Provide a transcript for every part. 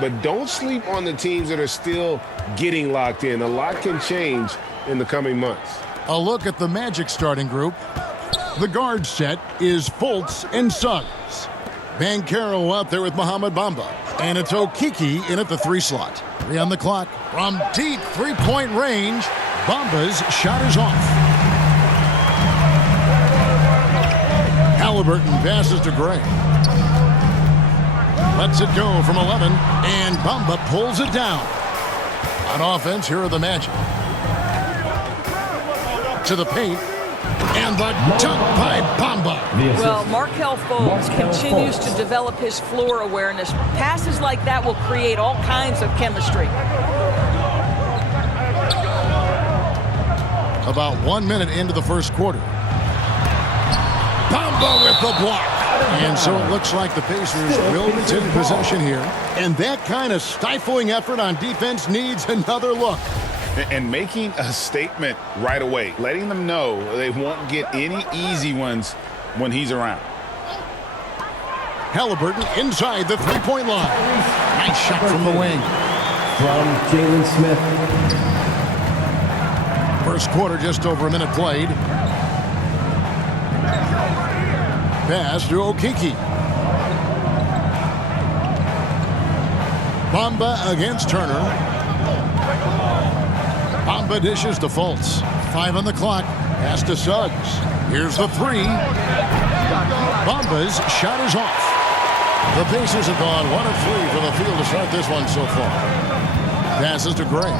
but don't sleep on the teams that are still getting locked in. A lot can change in the coming months. A look at the Magic starting group. The guard set is Fultz and Suggs. Banchero out there with Mohamed Bamba. And it's Okeke in at the 3 slot. 3 on the clock. From deep three-point range, Bamba's shot is off. Halliburton passes to Gray. Lets it go from 11, and Bamba pulls it down. On offense, here are the Magic. To the paint, and the dunk by Bamba. Well, Markelle Fultz continues to develop his floor awareness. Passes like that will create all kinds of chemistry. About 1 minute into the first quarter. Bamba with the block. And so it looks like the Pacers will retain possession here. And that kind of stifling effort on defense needs another look. And making a statement right away, letting them know they won't get any easy ones when he's around. Halliburton inside the three-point line. Nice shot from the wing. From Jalen Smith. First quarter, just over a minute played. Pass to Okeke. Bamba against Turner. Bamba dishes to Fultz. 5 on the clock. Pass to Suggs. Here's the 3. Bamba's shot is off. The Pacers have gone 1 of 3 from the field to start this one so far. Passes to Gray.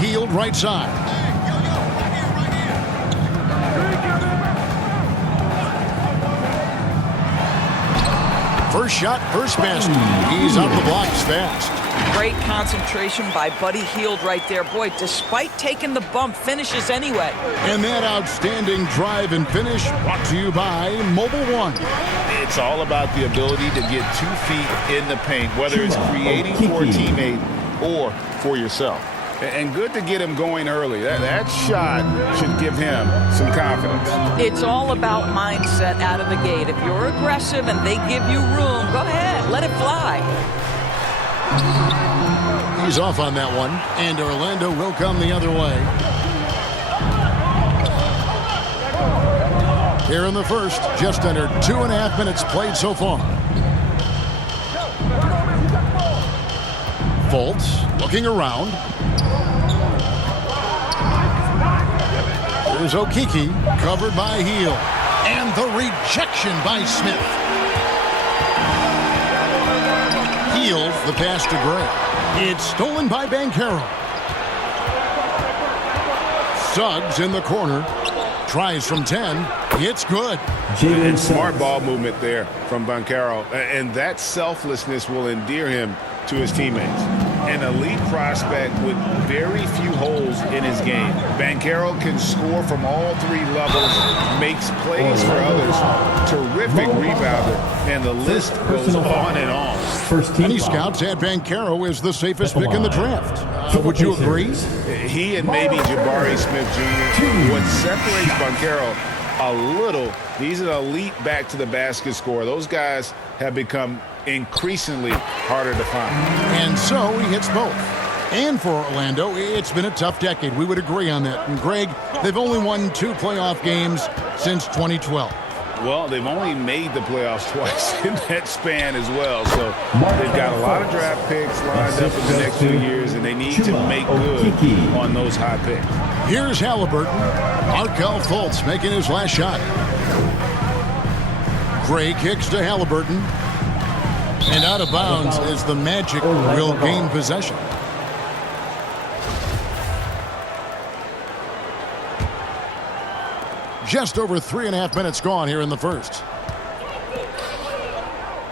Healed right side. First shot, first basket. He's off the blocks fast. Great concentration by Buddy Hield right there. Boy, despite taking the bump, finishes anyway. And that outstanding drive and finish brought to you by Mobile One. It's all about the ability to get 2 feet in the paint, whether it's creating for a teammate or for yourself. And good to get him going early. That shot should give him some confidence. It's all about mindset out of the gate. If you're aggressive and they give you room, go ahead, let it fly. He's off on that one, and Orlando will come the other way. Here in the first, just under 2.5 minutes played so far. Fultz looking around. There's Okeke, covered by Hield. And the rejection by Smith. Hield, the pass to Gray. It's stolen by Banchero. Suggs in the corner. Tries from 10. It's good. And smart ball movement there from Banchero. And that selflessness will endear him to his teammates. An elite prospect with very few holes in his game. Banchero can score from all 3 levels, makes plays for others, terrific rebounder, and the list goes on and on. Many scouts had Banchero as the safest pick in the draft. Would you agree? He and maybe Jabari Smith Jr. What separates Banchero a little, he's an elite back-to-the-basket scorer. Those guys have become increasingly harder to find. And so he hits both. And for Orlando, it's been a tough decade. We would agree on that. And Greg, they've only won 2 playoff games since 2012. Well, they've only made the playoffs twice in that span as well. So they've got a lot of draft picks lined up in the next few years, and they need to make good on those high picks. Here's Halliburton. Markelle Fultz making his last shot. Gray kicks to Halliburton. And out of bounds as the Magic will gain possession. Just over 3.5 minutes gone here in the first.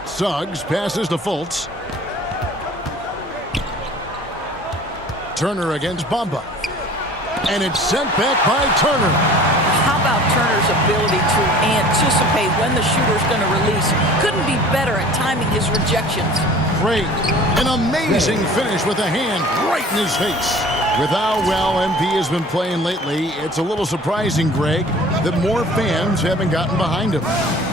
Suggs passes to Fultz. Turner against Bamba. And it's sent back by Turner. How about Turner's ability to anticipate when the shooter's going to release? Couldn't be better at timing his rejections. Great. An amazing finish with a hand right in his face. With how well MP has been playing lately, it's a little surprising, Greg, that more fans haven't gotten behind him.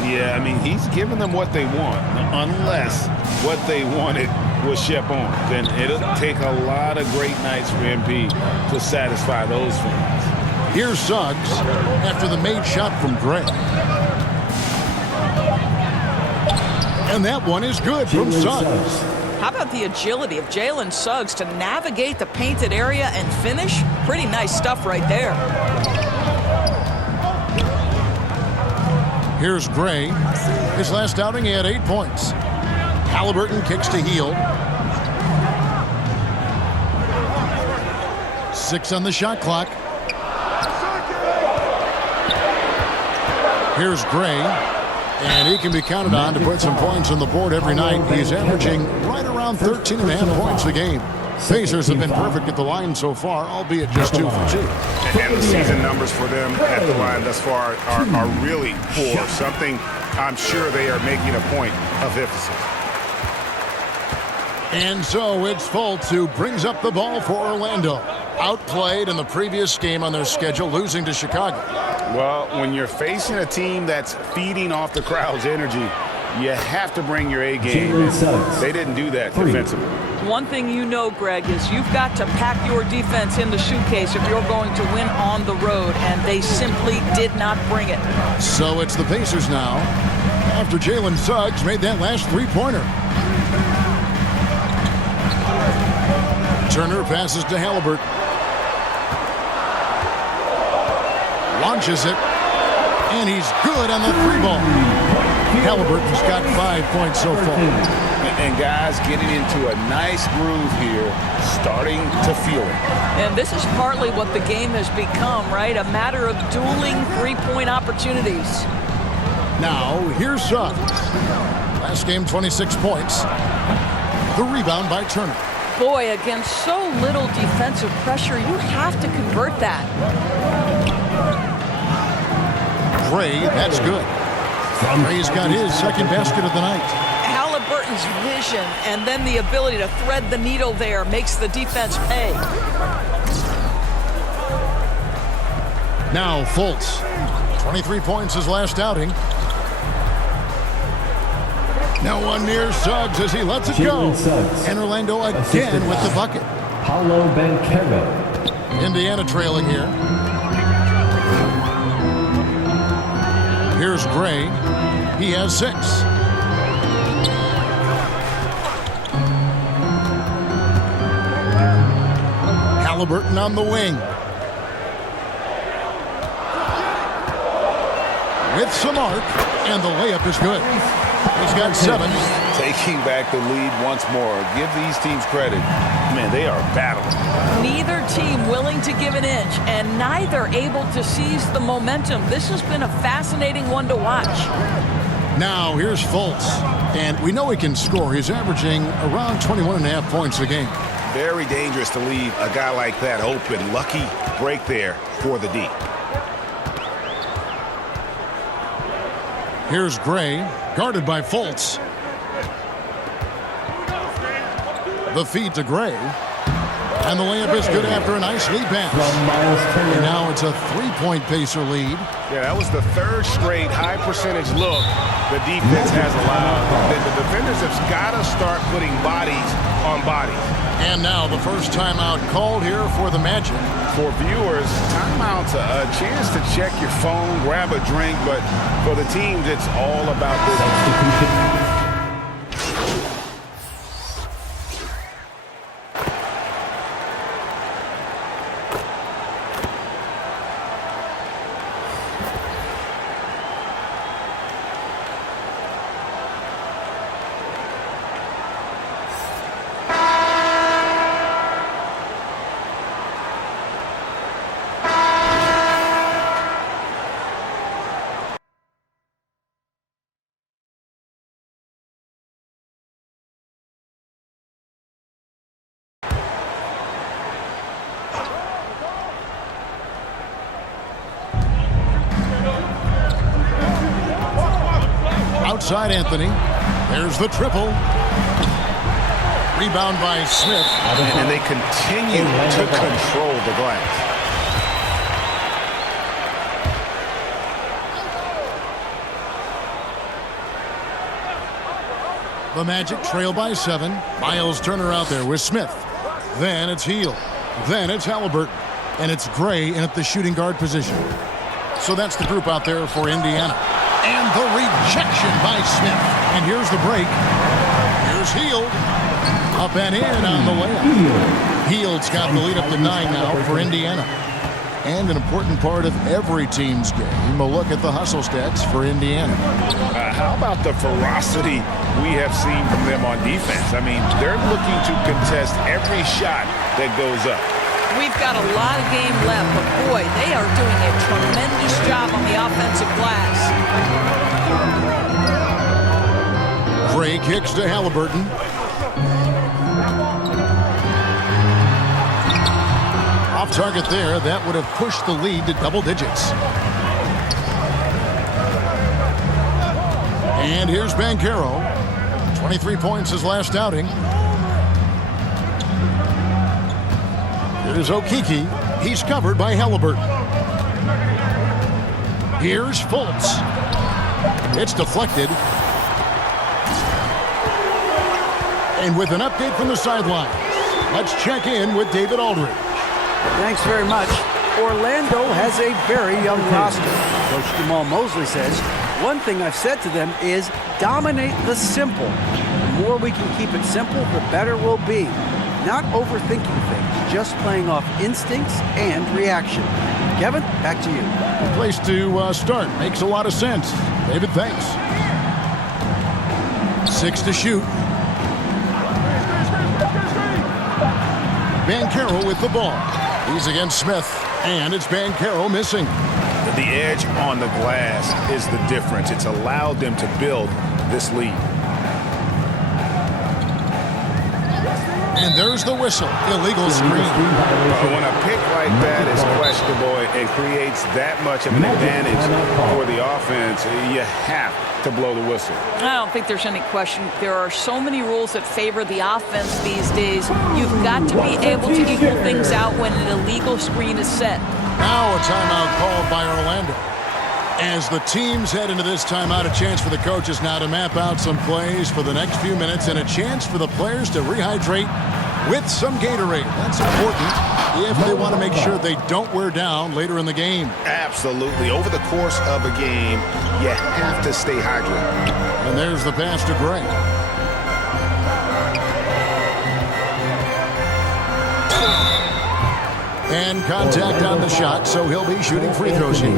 Yeah, I mean, he's giving them what they want, unless what they wanted was Shep on. Then it'll take a lot of great nights for MP to satisfy those fans. Here's Suggs after the made shot from Gray. And that one is good from Suggs. How about the agility of Jalen Suggs to navigate the painted area and finish? Pretty nice stuff right there. Here's Gray. His last outing, he had 8 points. Halliburton kicks to Hield. 6 on the shot clock. Here's Gray. And he can be counted on to put some points on the board every night. He's averaging right around 13.5 points a game. Pacers have been perfect at the line so far, albeit just 2 for 2. And the season numbers for them at the line thus far are really poor. Something I'm sure they are making a point of emphasis. And so it's Fultz who brings up the ball for Orlando. Outplayed in the previous game on their schedule, losing to Chicago. Well, when you're facing a team that's feeding off the crowd's energy, you have to bring your A game. They didn't do that defensively. One thing you know, Greg, is you've got to pack your defense in the shoe case if you're going to win on the road, and they simply did not bring it. So it's the Pacers now, after Jalen Suggs made that last 3-pointer. Turner passes to Halliburton. Launches it, and he's good on the 3-ball. Halliburton's got 5 points so far. And guys getting into a nice groove here, starting to feel it. And this is partly what the game has become, right? A matter of dueling 3-point opportunities. Now, here's Suggs. Last game, 26 points. The rebound by Turner. Boy, against so little defensive pressure, you have to convert that. Gray, that's good. Gray's got his second basket of the night. Halliburton's vision and then the ability to thread the needle there makes the defense pay. Now Fultz. 23 points his last outing. Now one near Suggs as he lets it go. And Orlando again with the bucket. Paolo Banchero. Indiana trailing here. Here's Gray. He has 6. Halliburton on the wing. With some arc, and the layup is good. He's got 7. Taking back the lead once more. Give these teams credit. Man, they are battling. Neither team willing to give an inch, and neither able to seize the momentum. This has been a fascinating one to watch. Now here's Fultz, and we know he can score. He's averaging around 21.5 points a game. Very dangerous to leave a guy like that open. Lucky break there for the D. Here's Gray, guarded by Fultz. The feed to Gray. And the layup is good after a nice lead pass. And now it's a 3-point Pacer lead. Yeah, that was the 3rd straight high percentage look the defense has allowed. The defenders have got to start putting bodies on bodies. And now the first timeout called here for the Magic. For viewers, timeout's a chance to check your phone, grab a drink, but for the teams, it's all about this. Outside Anthony. There's the triple. Rebound by Smith. And they continue to control the glass. The Magic trail by 7. Miles Turner out there with Smith. Then it's Hield. Then it's Halliburton. And it's Gray in at the shooting guard position. So that's the group out there for Indiana. And the rejection by Smith. And here's the break. Here's Hield. Up and in on the layup. Hield's got the lead up to 9 now for Indiana. And an important part of every team's game, a look at the hustle stats for Indiana. How about the ferocity we have seen from them on defense? I mean, they're looking to contest every shot that goes up. We've got a lot of game left, but boy, they are doing a tremendous job on the offensive glass. Gray kicks to Halliburton. Off target there, that would have pushed the lead to double digits. And here's Banchero. 23 points his last outing. Here's Okeke. He's covered by Halliburton. Here's Fultz. It's deflected. And with an update from the sidelines, let's check in with David Aldridge. Thanks very much. Orlando has a very young roster. Coach Jamal Mosley says, one thing I've said to them is dominate the simple. The more we can keep it simple, the better we'll be. Not overthinking things, just playing off instincts and reaction. Kevin, back to you. A place to start. Makes a lot of sense. David, thanks. 6 to shoot. Banchero with the ball. He's against Smith, and it's Banchero missing. The edge on the glass is the difference. It's allowed them to build this lead. And there's the whistle. Illegal screen. When a pick like that is questionable and creates that much of an advantage for the offense, you have to blow the whistle. I don't think there's any question. There are so many rules that favor the offense these days. You've got to be able to equal things out when an illegal screen is set. Now a timeout called by Orlando. As the teams head into this timeout, a chance for the coaches now to map out some plays for the next few minutes and a chance for the players to rehydrate with some Gatorade. That's important if they want to make sure they don't wear down later in the game. Absolutely. Over the course of a game, you have to stay hydrated. And there's the pass to Gray. And contact on the shot, so he'll be shooting free throws here.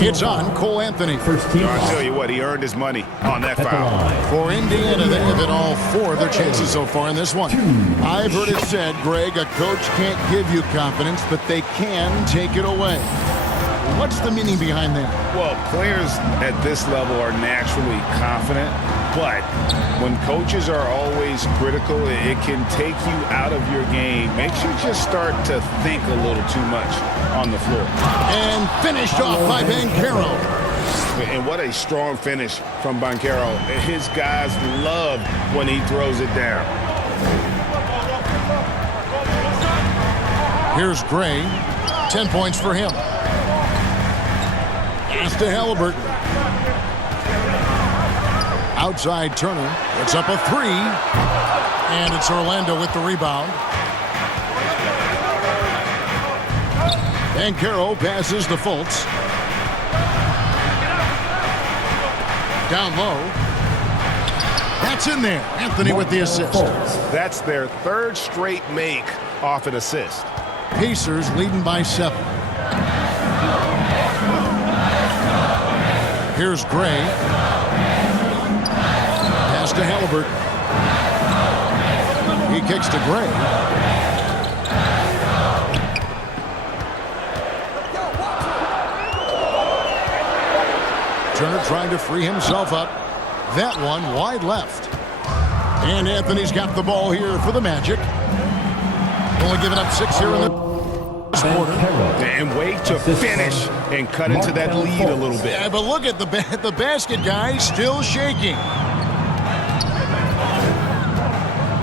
It's on Cole Anthony. I'll tell you what, he earned his money on that foul. For Indiana, they have hit all 4 of their chances so far in this one. I've heard it said, Greg, a coach can't give you confidence, but they can take it away. What's the meaning behind that? Well, players at this level are naturally confident, but when coaches are always critical, it can take you out of your game. Makes you just start to think a little too much on the floor. And finished off by Banchero. And what a strong finish from Banchero. His guys love when he throws it down. Here's Gray. 10 points for him. Pass to Halliburton. Outside Turner. It's up a 3. And it's Orlando with the rebound. Banchero passes to Fultz. Down low. That's in there. Anthony with the assist. That's their 3rd straight make off an assist. Pacers leading by 7. Here's Gray. Pass to Halliburton. He kicks to Gray. Turner trying to free himself up. That one wide left. And Anthony's got the ball here for the Magic. Only giving up 6 here in the quarter. And wait to finish and cut into that lead a little bit. Yeah, but look at the basket, guys, still shaking.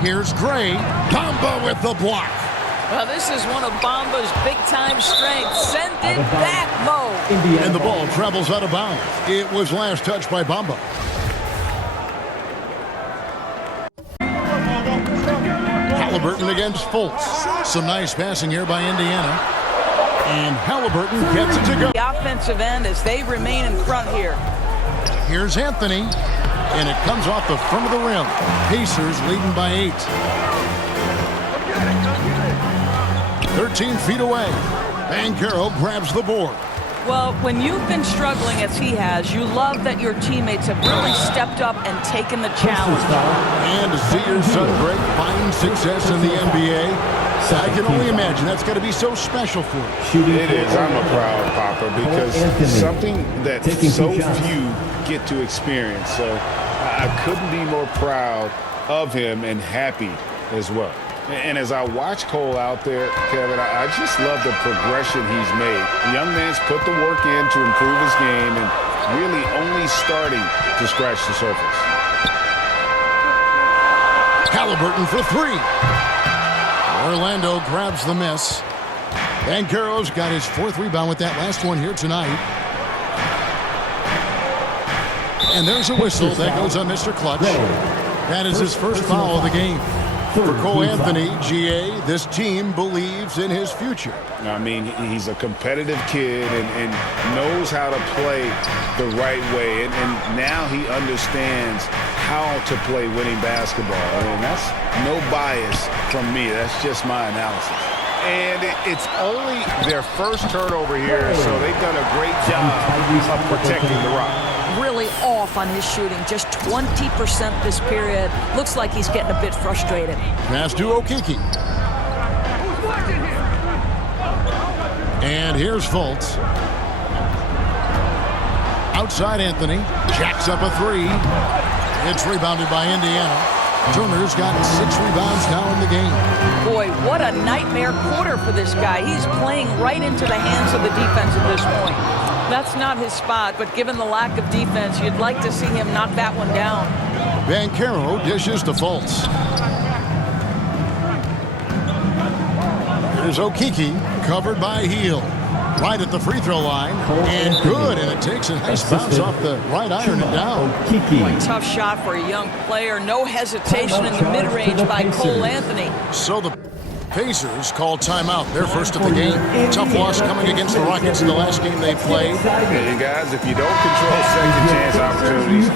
Here's Gray. Bamba with the block. Well, this is one of Bamba's big-time strengths. Send it back, Mo. And the ball travels out of bounds. It was last touched by Bamba. Halliburton against Fultz. Some nice passing here by Indiana. And Halliburton gets it to go. The offensive end as they remain in front here. Here's Anthony. And it comes off the front of the rim. Pacers leading by 8. 13 feet away. Banchero grabs the board. Well, when you've been struggling as he has, you love that your teammates have really stepped up and taken the challenge. And to see your son Greg find success in the NBA, I can only imagine that's got to be so special for you. It is. I'm a proud papa because something that so few get to experience. So I couldn't be more proud of him and happy as well. And as I watch Cole out there, Kevin, I just love the progression he's made. The young man's put the work in to improve his game and really only starting to scratch the surface. Halliburton for 3. Orlando grabs the miss. Banchero's got his 4th rebound with that last one here tonight. And there's a whistle that goes on Mr. Clutch. That is his first foul of the game. For Cole Anthony, GA, this team believes in his future. I mean, he's a competitive kid and knows how to play the right way. And now he understands how to play winning basketball. And that's no bias from me. That's just my analysis. And it's only their first turnover here, so they've done a great job of protecting the rock. Really off on his shooting, just 20% this period. Looks like he's getting a bit frustrated. Pass to Okeke. And here's Fultz. Outside Anthony. Jacks up a 3. It's rebounded by Indiana. Turner's got 6 rebounds now in the game. Boy, what a nightmare quarter for this guy. He's playing right into the hands of the defense at this point. That's not his spot, but given the lack of defense, you'd like to see him knock that one down. Banchero dishes to Fultz. Here's Okeke, covered by Heel. Right at the free throw line, and good, and it takes a nice bounce off the right iron and down. Boy, tough shot for a young player. No hesitation in the mid-range by Cole Anthony. So the Pacers call timeout, their first of the game. Tough loss coming against the Rockets in the last game they played. Hey, guys, if you don't control second chance opportunities,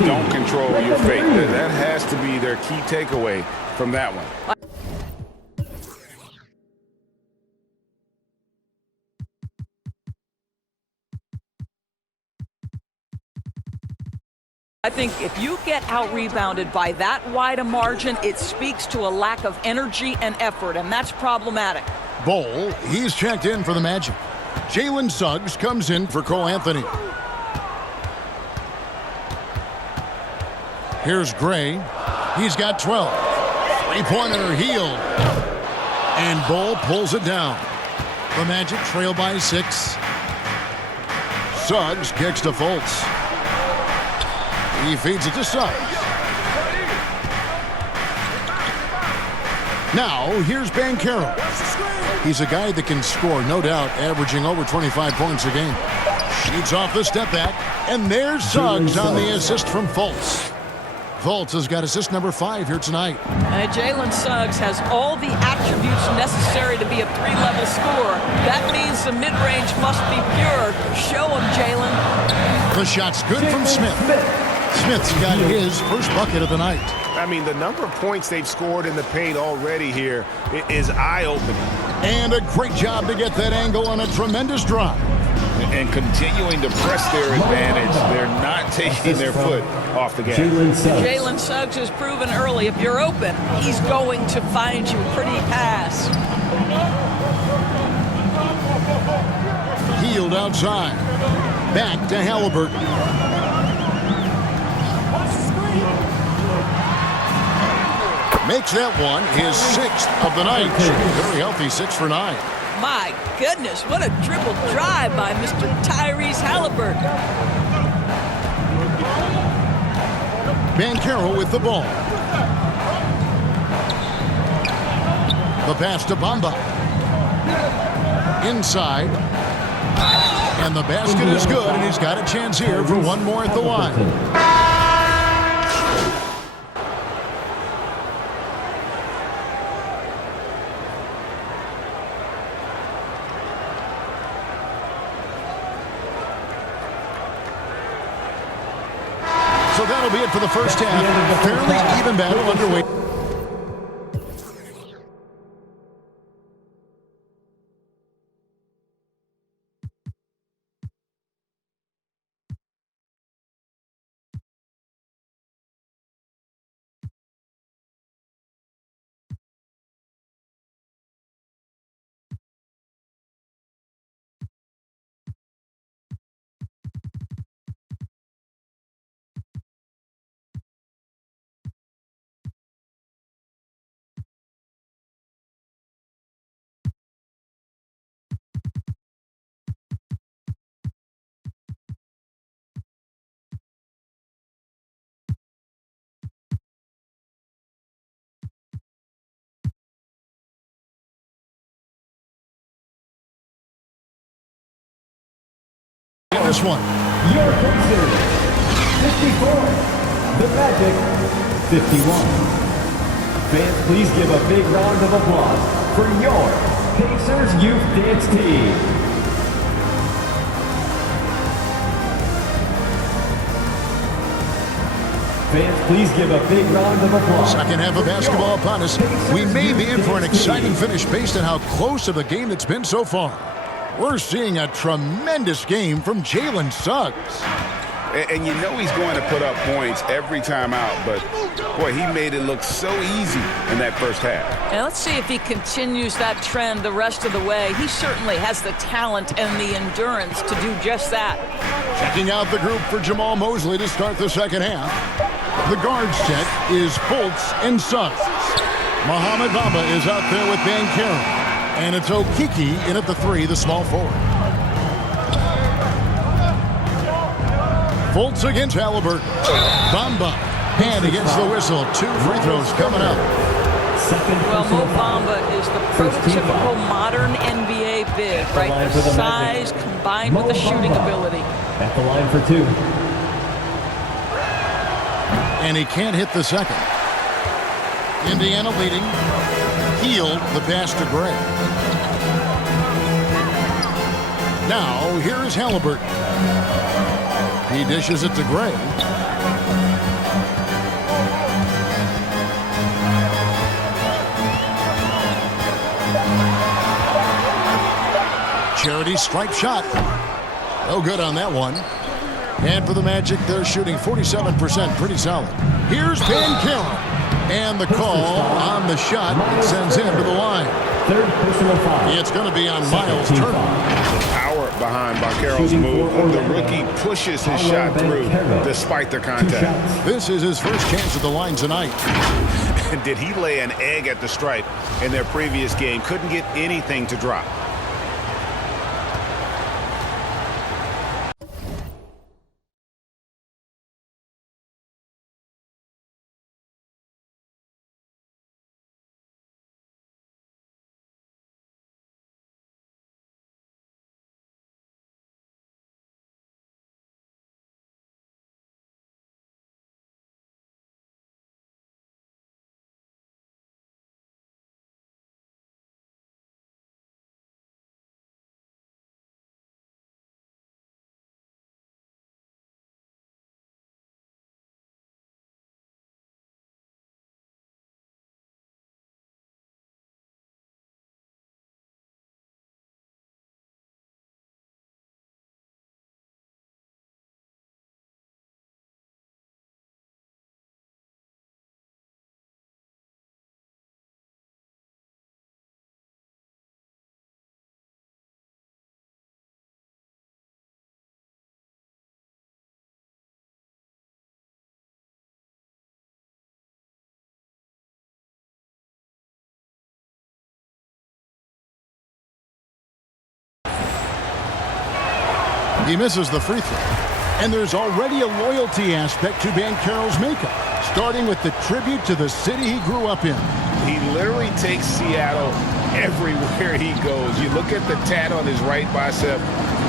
you don't control your fate. That has to be their key takeaway from that one. I think if you get out-rebounded by that wide a margin, it speaks to a lack of energy and effort, and that's problematic. Bol, he's checked in for the Magic. Jalen Suggs comes in for Cole Anthony. Here's Gray. He's got 12. Three-pointer, Heel. And Bol pulls it down. The Magic trail by 6. Suggs kicks to Fultz. He feeds it to Suggs. Now, here's Banchero. He's a guy that can score, no doubt, averaging over 25 points a game. Shoots off the step back, and there's Suggs on the assist from Fultz. Fultz has got assist number 5 here tonight. Jalen Suggs has all the attributes necessary to be a 3-level scorer. That means the mid-range must be pure. Show him, Jalen. The shot's good from Smith. Smith's got his first bucket of the night. I mean, the number of points they've scored in the paint already here is eye-opening. And a great job to get that angle on a tremendous drive. And continuing to press their advantage. They're not taking their foot off the gas. Jalen Suggs has proven early, if you're open, he's going to find you. Pretty pass. Healed outside. Back to Halliburton. Makes that one his 6th of the night. Very healthy 6 for 9. My goodness, what a dribble drive by Mr. Tyrese Halliburton. Banchero with the ball. The pass to Bamba. Inside. And the basket is good, and he's got a chance here for one more at the line. So that'll be it for the first half. Fairly even battle underway. This one. Your Pacers, 54. The Magic, 51. Fans, please give a big round of applause for your Pacers Youth Dance Team. Fans, please give a big round of applause. Second half of basketball upon us. We may be in for an exciting finish based on how close of a game it's been so far. We're seeing a tremendous game from Jalen Suggs. And you know he's going to put up points every time out, but boy, he made it look so easy in that first half. And let's see if he continues that trend the rest of the way. He certainly has the talent and the endurance to do just that. Checking out the group for Jamal Mosley to start the second half. The guard set is Fultz and Suggs. Mohamed Bamba is out there with Banchero. And it's Okeke in at the 3, the small forward. Fultz against Halliburton. Bamba. And against the whistle. 2 free throws coming up. Well, Mo Bamba is the prototypical modern NBA big, right? The size combined with the shooting ability. At the line for 2. And he can't hit the second. Indiana leading. Healed the pass to Gray. Now, here is Halliburton. He dishes it to Gray. Charity stripe shot. No good on that one. And for the Magic, they're shooting 47%. Pretty solid. Here's Banchero. And the call on the shot sends him to the line. Third personal foul. It's going to be on Miles Turner. Power behind Banchero's move. The rookie pushes his shot through despite the contact. This is his first chance at the line tonight. Did he lay an egg at the stripe in their previous game? Couldn't get anything to drop. He misses the free throw. And there's already a loyalty aspect to Banchero's makeup, starting with the tribute to the city he grew up in. He literally takes Seattle everywhere he goes. You look at the tat on his right bicep.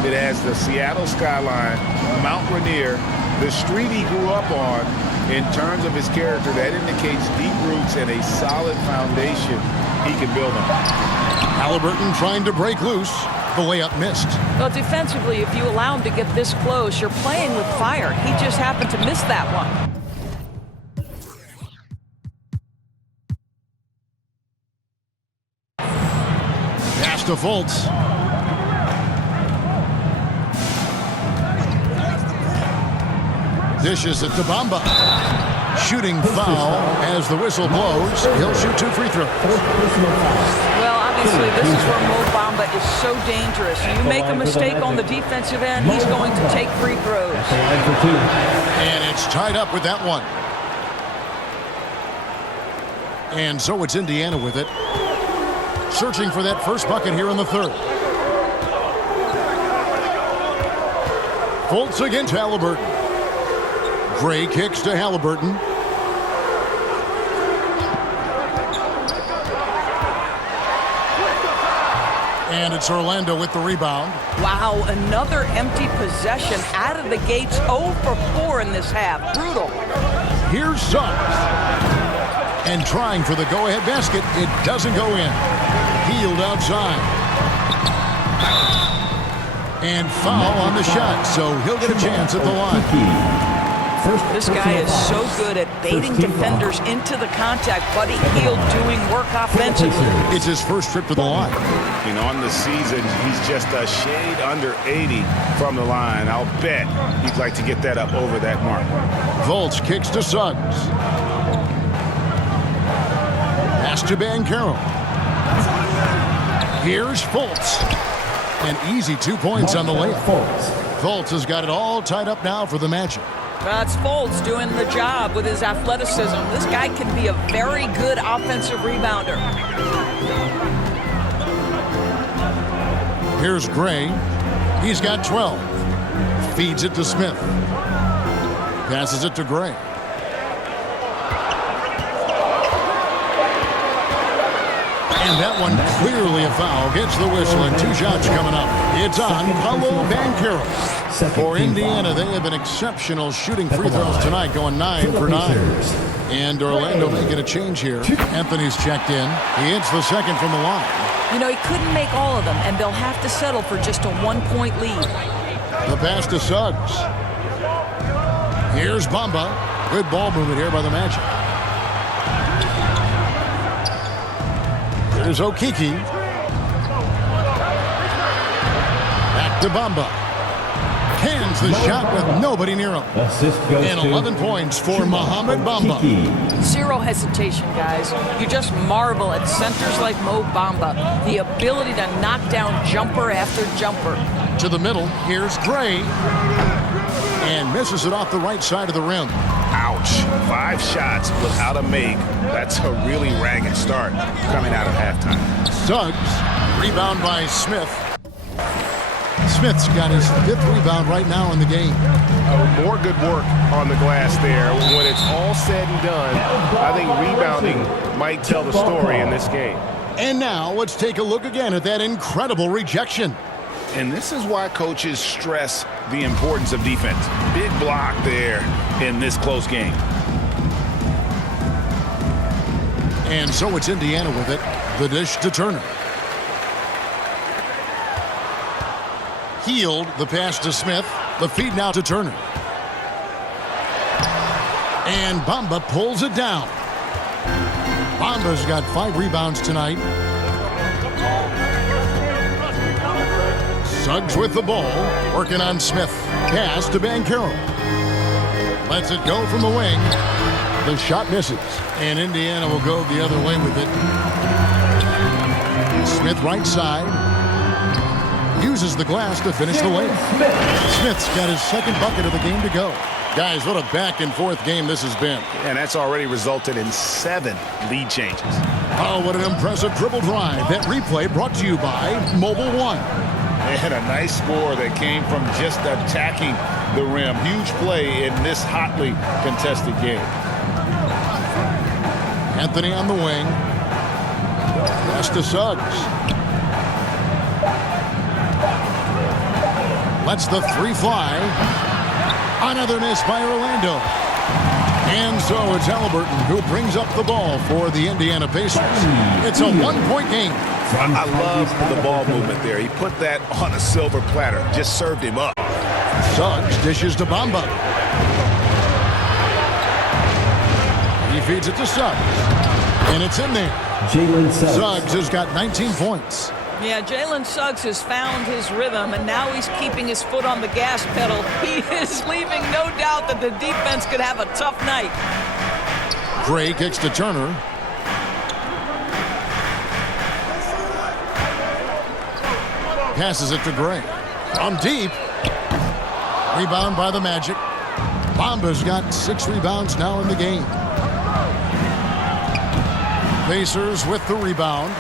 It has the Seattle skyline, Mount Rainier, the street he grew up on. In terms of his character, that indicates deep roots and a solid foundation he can build on. Halliburton trying to break loose. The layup missed. Well, defensively, if you allow him to get this close, you're playing with fire. He just happened to miss that one. Pass to Fultz. Dishes it to Bamba. Shooting foul as the whistle blows. He'll shoot 2 free throws. Well, obviously, this is where Mo Bamba is so dangerous. You make a mistake on the defensive end, he's going to take free throws. And it's tied up with that one. And so it's Indiana with it. Searching for that first bucket here in the third. Fultz against Halliburton. Gray kicks to Halliburton. And it's Orlando with the rebound. Wow, another empty possession out of the gates. 0 for 4 in this half. Brutal. Here's Suggs. And trying for the go-ahead basket. It doesn't go in. Healed outside. And foul on the shot, so he'll get a chance at the line. This guy is so good at baiting defenders into the contact. Buddy Hield doing work offensively. It's his first trip to the line. You know, on the season, he's just a shade under 80 from the line. I'll bet he'd like to get that up over that mark. Fultz kicks to Suggs. Pass to Banchero. Here's Fultz. An easy 2 points on the layup. Fultz has got it all tied up now for the Magic. That's Fultz doing the job with his athleticism. This guy can be a very good offensive rebounder. Here's Gray. He's got 12. Feeds it to Smith. Passes it to Gray. And that one clearly a foul. Gets the whistle and 2 shots coming up. It's on Paolo Banchero. For Indiana, they have been exceptional shooting free throws tonight, going 9 for 9. And Orlando making a change here. Anthony's checked in. He hits the second from the line. You know, he couldn't make all of them, and they'll have to settle for just a 1-point lead. The pass to Suggs. Here's Bamba. Good ball movement here by the Magic. There's Okeke. Back to Bamba. Cans the shot with nobody near him. And 11 points for Mohamed Bamba. Zero hesitation, guys. You just marvel at centers like Mo Bamba. The ability to knock down jumper after jumper. To the middle, here's Gray. And misses it off the right side of the rim. Ouch. 5 shots without a make. That's a really ragged start coming out of halftime. Suggs. Rebound by Smith. Smith's got his 5th rebound right now in the game. More good work on the glass there. When it's all said and done, I think rebounding might tell the story in this game. And now let's take a look again at that incredible rejection. And this is why coaches stress the importance of defense. Big block there in this close game. And so it's Indiana with it. The dish to Turner. Hield, the pass to Smith. The feed now to Turner. And Bamba pulls it down. Bamba's got 5 rebounds tonight. Suggs with the ball. Working on Smith. Pass to Banchero. Lets it go from the wing. The shot misses. And Indiana will go the other way with it. Smith right side. Uses the glass to finish the layup. Smith's got his 2nd bucket of the game to go. Guys, what a back-and-forth game this has been. And that's already resulted in 7 lead changes. Oh, what an impressive dribble drive. That replay brought to you by Mobile One. And a nice score that came from just attacking the rim. Huge play in this hotly contested game. Anthony on the wing. Pass to Suggs. Lets the three fly. Another miss by Orlando. And so it's Halliburton who brings up the ball for the Indiana Pacers. It's a one-point game. I love the ball movement there. He put that on a silver platter. Just served him up. Suggs dishes to Bamba. He feeds it to Suggs. And it's in there. Jalen Suggs. Suggs has got 19 points. Yeah, Jalen Suggs has found his rhythm, and now he's keeping his foot on the gas pedal. He is leaving no doubt that the defense could have a tough night. Gray kicks to Turner. Passes it to Gray. From deep. Rebound by the Magic. Bamba's got 6 rebounds now in the game. Pacers with the rebound.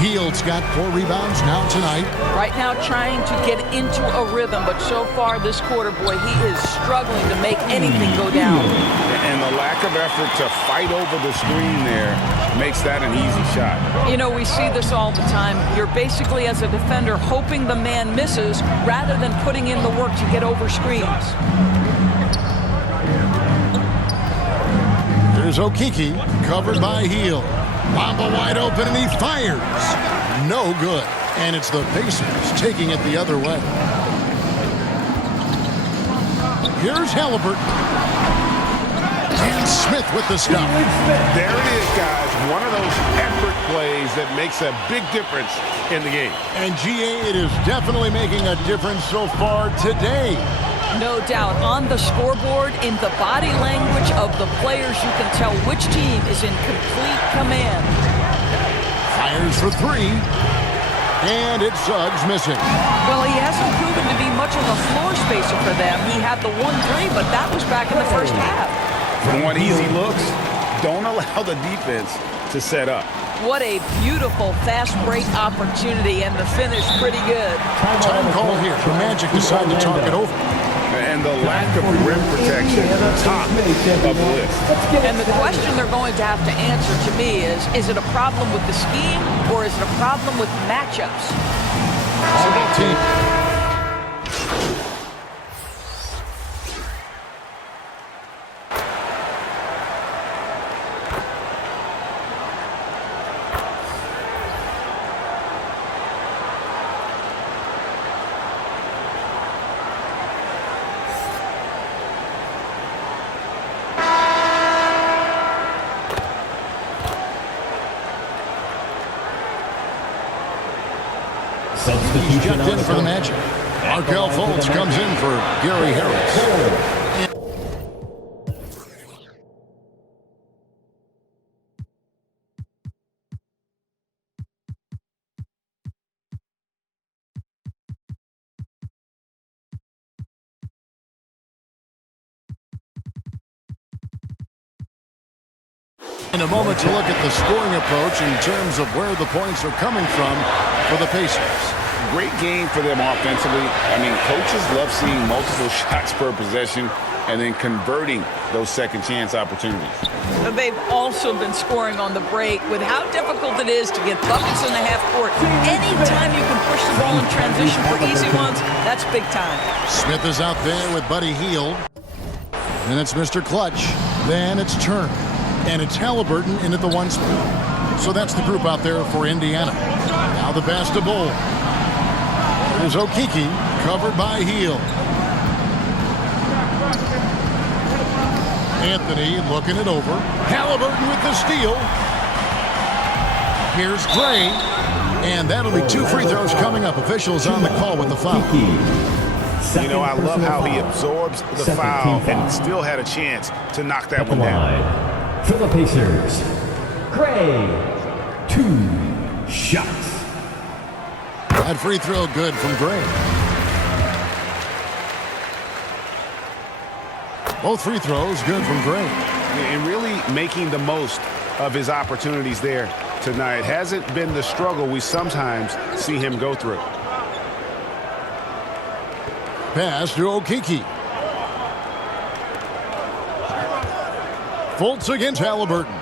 Hield's got 4 rebounds now tonight. Right now trying to get into a rhythm, but so far this quarter, boy, he is struggling to make anything go down. And the lack of effort to fight over the screen there makes that an easy shot. You know, we see this all the time. You're basically, as a defender, hoping the man misses rather than putting in the work to get over screens. There's Okeke, covered by Hield. Bamba wide open, and he fires. No good. And it's the Pacers taking it the other way. Here's Halliburton. And Smith with the stop. There it is, guys. One of those effort plays that makes a big difference in the game. And GA, it is definitely making a difference so far today. No doubt. On the scoreboard, in the body language of the players, you can tell which team is in complete command. Fires for 3. And it's Suggs missing. Well, he hasn't proven to be much of a floor spacer for them. He had the 1-3, but that was back in the first half. From what easy looks, don't allow the defense to set up. What a beautiful fast break opportunity, and the finish pretty good. Time call here. The Magic decide to talk it over. And the lack of rim protection top of the list. And the question they're going to have to answer to me is it a problem with the scheme or is it a problem with matchups? Checked in for the Magic. Markelle Fultz comes in for Gary Harris. In a moment to look at the scoring approach in terms of where the points are coming from for the Pacers. Great game for them offensively. I mean, coaches love seeing multiple shots per possession and then converting those second chance opportunities. They've also been scoring on the break with how difficult it is to get buckets in the half court. Anytime you can push the ball in transition for easy ones, that's big time. Smith is out there with Buddy Hield. Then it's Mr. Clutch. Then it's Turner. And it's Halliburton in at the 1 spot. So that's the group out there for Indiana. Now the pass to Bull. There's Okeke, covered by Hield. Anthony looking it over. Halliburton with the steal. Here's Gray. And that'll be 2 free throws coming up. Officials on the call with the foul. You know, I love how he absorbs the foul and still had a chance to knock that one down. For the Pacers, Gray, 2 shots. That free throw good from Gray. Both free throws good from Gray. And really making the most of his opportunities there tonight. Hasn't been the struggle we sometimes see him go through. Pass to Okeke. Fultz against Halliburton.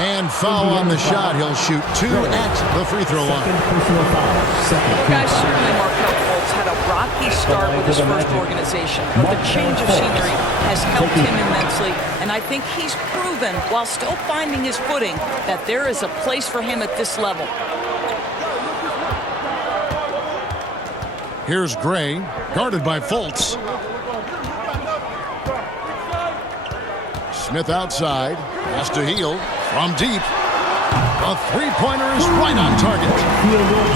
And foul on the shot. He'll shoot 2 at the free throw line. Personal foul. Second Guys, certainly Markelle Fultz had a rocky start with his first organization, but the change of scenery has helped him immensely, and I think he's proven, while still finding his footing, that there is a place for him at this level. Here's Gray, guarded by Fultz. Smith outside, pass to Hield from deep. A three-pointer is right on target.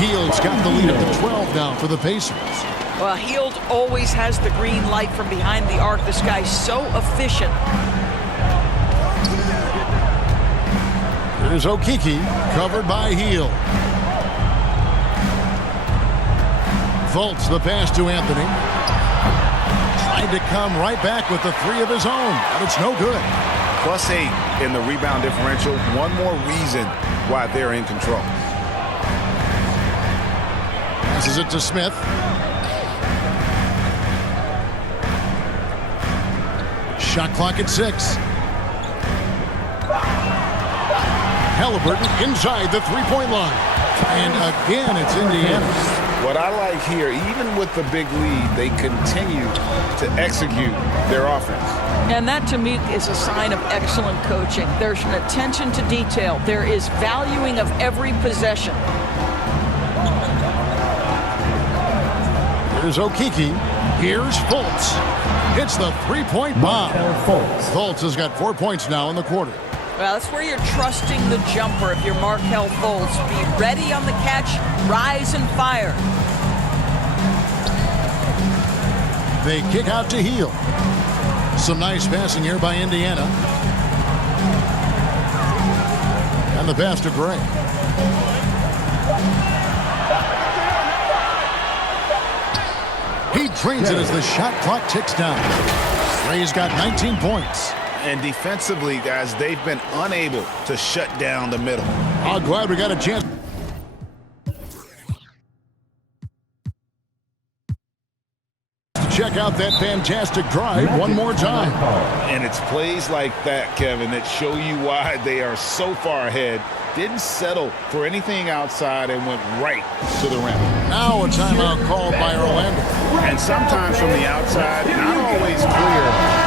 Hield's got the lead up to 12 now for the Pacers. Well, Hield always has the green light from behind the arc. This guy's so efficient. Here's Okeke, covered by Hield. Fultz the pass to Anthony. Tried to come right back with the three of his own, but it's no good. +8 in the rebound differential. One more reason why they're in control. Passes it to Smith. Shot clock at 6. Halliburton inside the three-point line. And again, it's Indiana. What I like here, even with the big lead, they continue to execute their offense. And that, to me, is a sign of excellent coaching. There's an attention to detail. There is valuing of every possession. Here's Okeke. Here's Fultz. Hits the three-point bomb. Fultz has got 4 points now in the quarter. Well, that's where you're trusting the jumper if you're Markelle Fultz. Be ready on the catch, rise and fire. They kick out to Hield. Some nice passing here by Indiana. And the pass to Gray. He drains it as the shot clock ticks down. Gray's got 19 points. And defensively, guys, they've been unable to shut down the middle. Oh, glad we got a chance to check out that fantastic drive one more time. And it's plays like that, Kevin, that show you why they are so far ahead. Didn't settle for anything outside and went right to the rim. Now a timeout called by Orlando. And sometimes from the outside, not always clear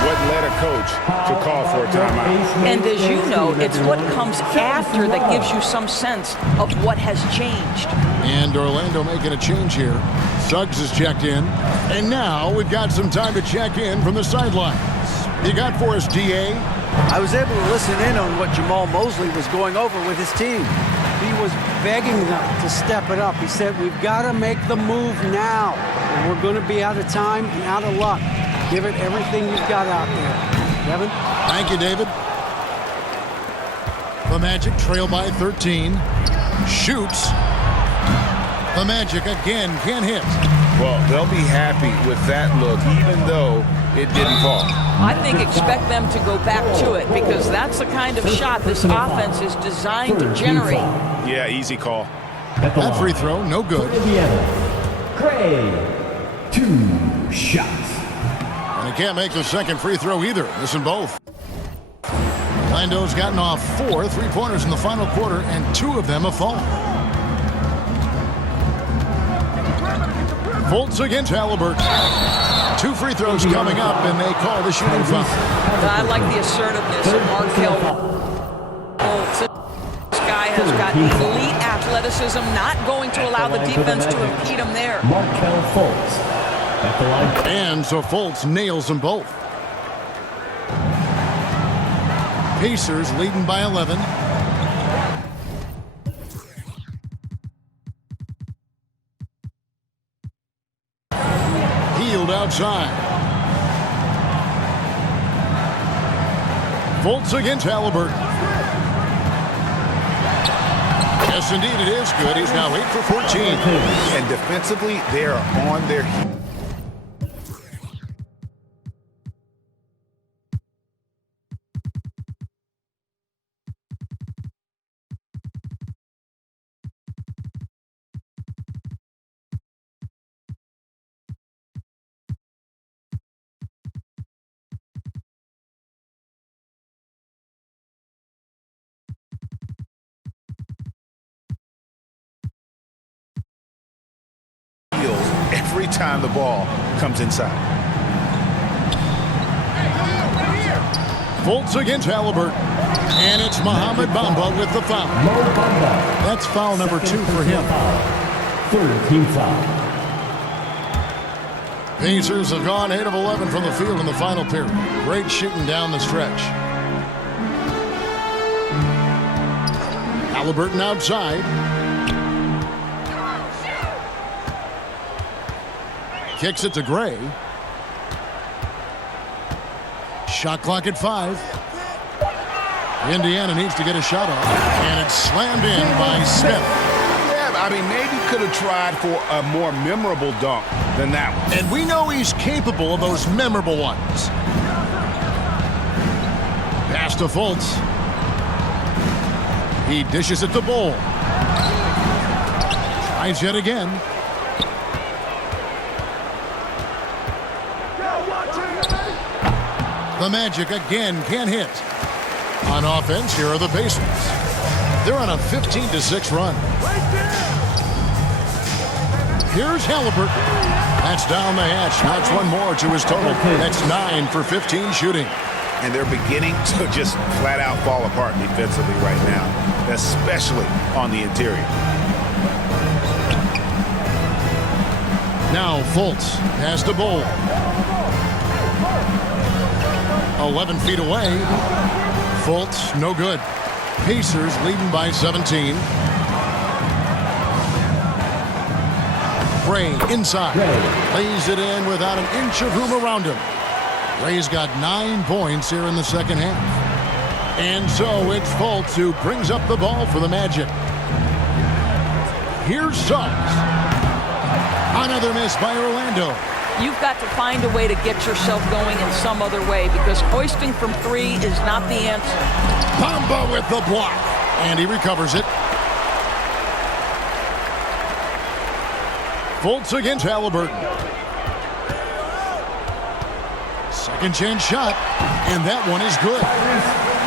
what led a coach to call for a timeout. And as you know, it's what comes after that gives you some sense of what has changed. And Orlando making a change here. Suggs is checked in. And now we've got some time to check in from the sidelines. You got for us, DA? I was able to listen in on what Jamal Mosley was going over with his team. He was begging them to step it up. He said, we've got to make the move now. And we're going to be out of time and out of luck. Give it everything you've got out there. Kevin? Thank you, David. The Magic trail by 13. Shoots. The Magic again can't hit. Well, they'll be happy with that look, even though it didn't fall. I think expect them to go back to it because that's the kind of shot this offense is designed to generate. Yeah, easy call. That free throw, no good. Indiana. Gray. 2 shots. And he can't make the second free throw either. Missing both. Orlando's gotten off 4 3-pointers in the final quarter, and 2 of them have fallen. Fultz against Halliburton. 2 free throws coming up, and they call the shooting foul. I like the assertiveness of Markelle Fultz. This guy has got elite athleticism, not going to allow the defense to impede him there. Markelle Fultz at the line. And so Fultz nails them both. Pacers leading by 11. Hield outside. Fultz against Halliburton. Yes, indeed, it is good. He's now 8 for 14. And defensively, they are on their heels. every time the ball comes inside. Fultz against Halliburton. And it's Mohamed Bamba with the foul. Mo Bamba. That's foul number 2 for him. Third team foul. Pacers have gone 8 of 11 from the field in the final period. Great shooting down the stretch. Halliburton outside. Kicks it to Gray. Shot clock at 5. Indiana needs to get a shot off. And it's slammed in by Smith. Yeah, I mean, maybe could have tried for a more memorable dunk than that one. And we know he's capable of those memorable ones. Pass to Fultz. He dishes it to Bol. Tries yet again. The Magic again can't hit. On offense, here are the Pacers. They're on a 15-6 run. Here's Halliburton. That's down the hatch. Knocks one more to his total. That's 9 for 15 shooting. And they're beginning to just flat out fall apart defensively right now, especially on the interior. Now Fultz has the Bol. 11 feet away. Fultz, no good. Pacers leading by 17. Gray inside. Lays it in without an inch of room around him. Gray's got 9 points here in the second half. And so it's Fultz who brings up the ball for the Magic. Here's Suggs. Another miss by Orlando. You've got to find a way to get yourself going in some other way because hoisting from 3 is not the answer. Bamba with the block. And he recovers it. Fultz against Halliburton. Second chance shot. And that one is good.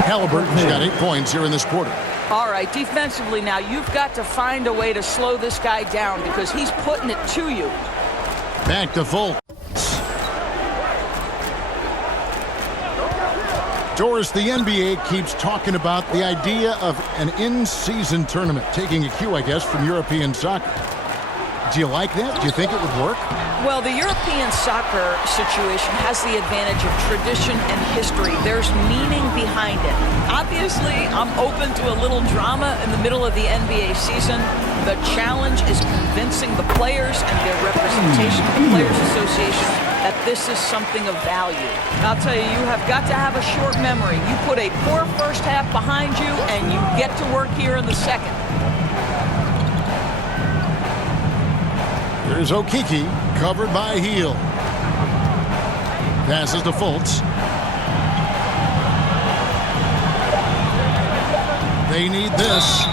Halliburton's got 8 points here in this quarter. All right, defensively now, you've got to find a way to slow this guy down because he's putting it to you. Back to Fultz. Doris, the NBA keeps talking about the idea of an in-season tournament, taking a cue, I guess, from European soccer. Do you like that? Do you think it would work? Well, the European soccer situation has the advantage of tradition and history. There's meaning behind it. Obviously, I'm open to a little drama in the middle of the NBA season. The challenge is convincing the players and their representation of the Players Association that this is something of value. I'll tell you, you have got to have a short memory. You put a poor first half behind you, and you get to work here in the second. Here's Okeke, covered by Hield. Passes to Fultz. They need this.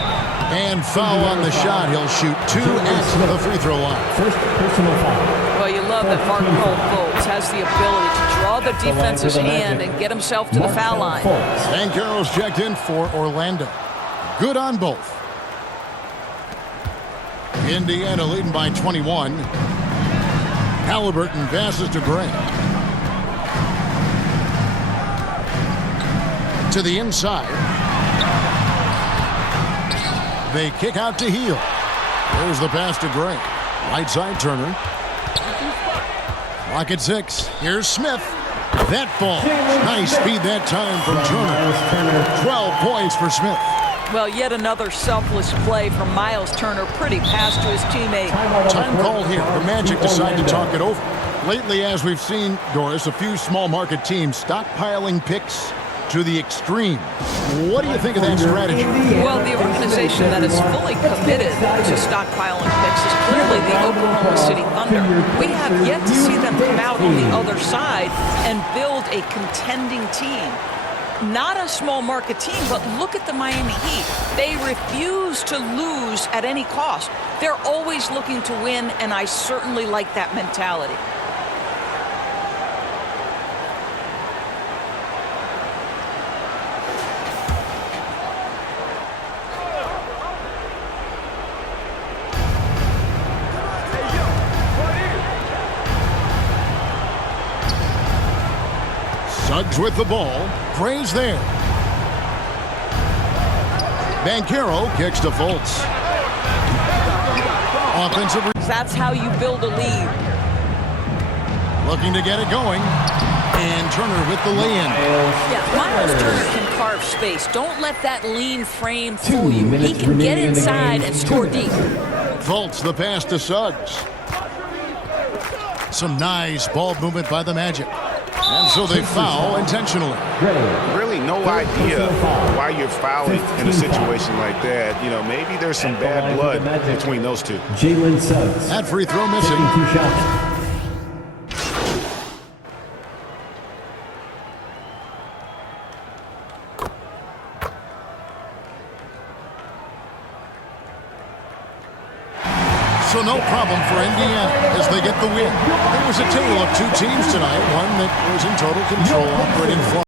And foul on the shot. He'll shoot 2 at the free throw line. First personal foul. Well, you love that Mark Fultz has the ability to draw the defense's hand and get himself to the foul line. Banchero's checked in for Orlando. Good on both. Indiana leading by 21. Halliburton passes to Gray. To the inside. They kick out to Hield. There's the pass to Gray. Right side Turner. Clock at 6. Here's Smith. That ball. Nice speed that time from Turner. 12 points for Smith. Well, yet another selfless play from Miles Turner. Pretty pass to his teammate. Time called here. The Magic decide to talk it over. Lately, as we've seen, Doris, a few small market teams stockpiling picks to the extreme. What do you think of that strategy? Well, the organization that is fully committed to stockpiling picks is clearly the Oklahoma City Thunder. We have yet to see them come out on the other side and build a contending team. Not a small market team, but look at the Miami Heat. They refuse to lose at any cost. They're always looking to win, and I certainly like that mentality. Suggs with the ball. Prays there. Banchero kicks to Fultz. Offensive. That's how you build a lead. Looking to get it going. And Turner with the lay-in. Yeah, Miles Turner can carve space. Don't let that lean frame fool you. He can get inside and score deep. Fultz the pass to Suggs. Some nice ball movement by the Magic. And so they foul intentionally. Really no idea why you're fouling in a situation like that. You know, maybe there's some bad blood between those two. Jalen Suggs. That free throw missing. 2 shots. So no problem for Indiana as they get the win. It was a tale of two teams tonight, one that was in total control, operating